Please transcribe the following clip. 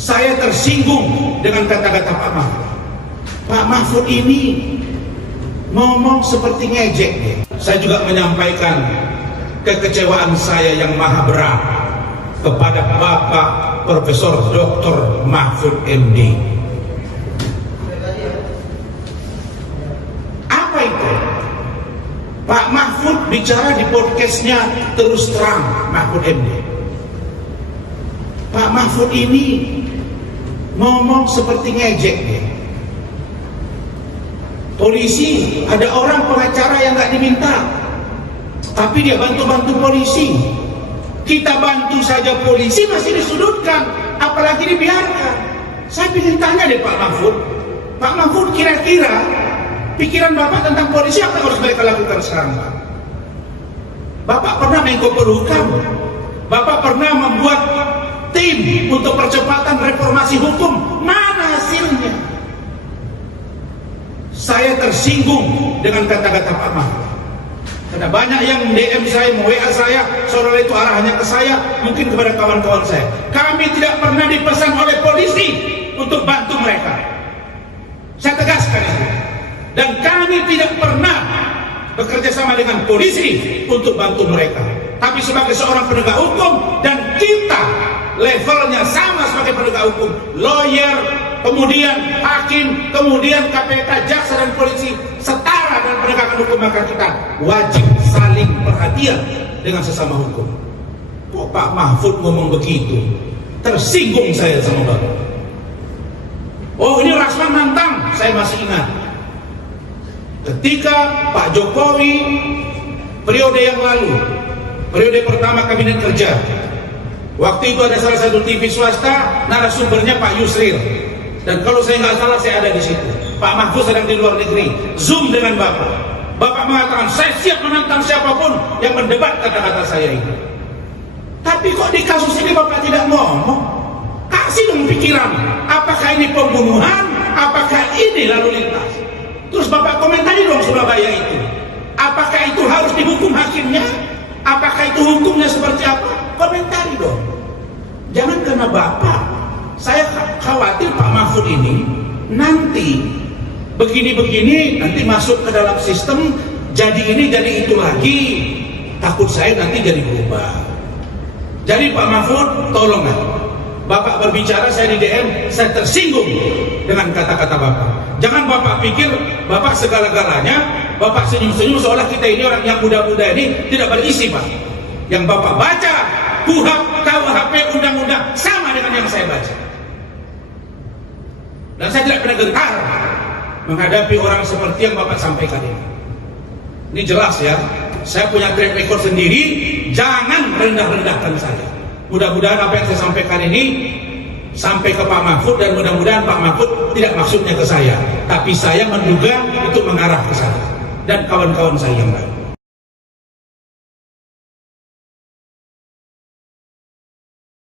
Saya tersinggung dengan kata-kata Pak Mahfud. Pak Mahfud ini ngomong seperti ngejek. Saya juga menyampaikan kekecewaan saya yang maha berat kepada Bapak Profesor Dr. Mahfud MD. Apa itu? Pak Mahfud bicara di podcastnya Terus Terang Mahfud MD. Pak Mahfud ini ngomong seperti ngejek. Polisi, ada orang pengacara yang nggak diminta, tapi dia bantu-bantu polisi. Kita bantu saja polisi masih disudutkan, apalagi dibiarkan. Saya ingin tanya deh Pak Mahfud. Pak Mahfud, kira-kira pikiran Bapak tentang polisi apa yang harus mereka lakukan sekarang? Bapak pernah Menko Polhukam? Bapak pernah membuat tim untuk percepatan reformasi hukum? Mana hasilnya? Saya tersinggung dengan kata-kata Pak Mahfud. Karena banyak yang DM saya, WA saya, seolah itu arahannya ke saya, mungkin kepada kawan-kawan saya. Kami tidak pernah dipesan oleh polisi untuk bantu mereka. Saya tegaskan itu. Dan kami tidak pernah bekerja sama dengan polisi untuk bantu mereka. Tapi sebagai seorang penegak hukum, dan kita levelnya sama sebagai penegak hukum, lawyer, kemudian hakim, kemudian KPK, jaksa dan polisi setara dengan penegakan hukum, maka kita wajib saling perhatian dengan sesama hukum. Kok Pak Mahfud ngomong begitu? Tersinggung saya sama Bapak. Oh, ini Rasman nantang, saya masih ingat. Ketika Pak Jokowi periode yang lalu, periode pertama kabinet kerja, waktu itu ada salah satu TV swasta, narasumbernya Pak Yusril. Dan kalau saya nggak salah, saya ada di situ. Pak Mahfud sedang di luar negeri, Zoom dengan Bapak. Bapak mengatakan, saya siap menantang siapapun yang mendebat kata-kata saya itu. Tapi kok di kasus ini Bapak tidak ngomong? Kasih dong pikiran, apakah ini pembunuhan, apakah ini lalu lintas? Terus Bapak komentari dong Surabaya itu. Apakah itu harus dihukum hakimnya? Apakah itu hukumnya seperti apa? Komentari dong. Jangan karena Bapak. Saya khawatir Pak Mahfud ini nanti begini-begini, nanti masuk ke dalam sistem, jadi ini jadi itu lagi. Takut saya nanti jadi berubah. Jadi Pak Mahfud, tolonglah. Bapak berbicara, saya di DM, saya tersinggung dengan kata-kata Bapak. Jangan Bapak pikir Bapak segala-galanya, Bapak senyum-senyum seolah kita ini orang yang muda-muda ini tidak berisi, Pak. Yang Bapak baca, KUHP, KUHP, undang-undang, sama dengan yang saya baca. Dan saya tidak pernah gentar menghadapi orang seperti yang Bapak sampaikan ini. Ini jelas ya, saya punya track record sendiri, jangan rendah-rendahkan saya. Mudah-mudahan apa yang saya sampaikan ini sampai ke Pak Mahfud, dan mudah-mudahan Pak Mahfud tidak maksudnya ke saya, tapi saya menduga itu mengarah ke saya dan kawan-kawan saya yang lain.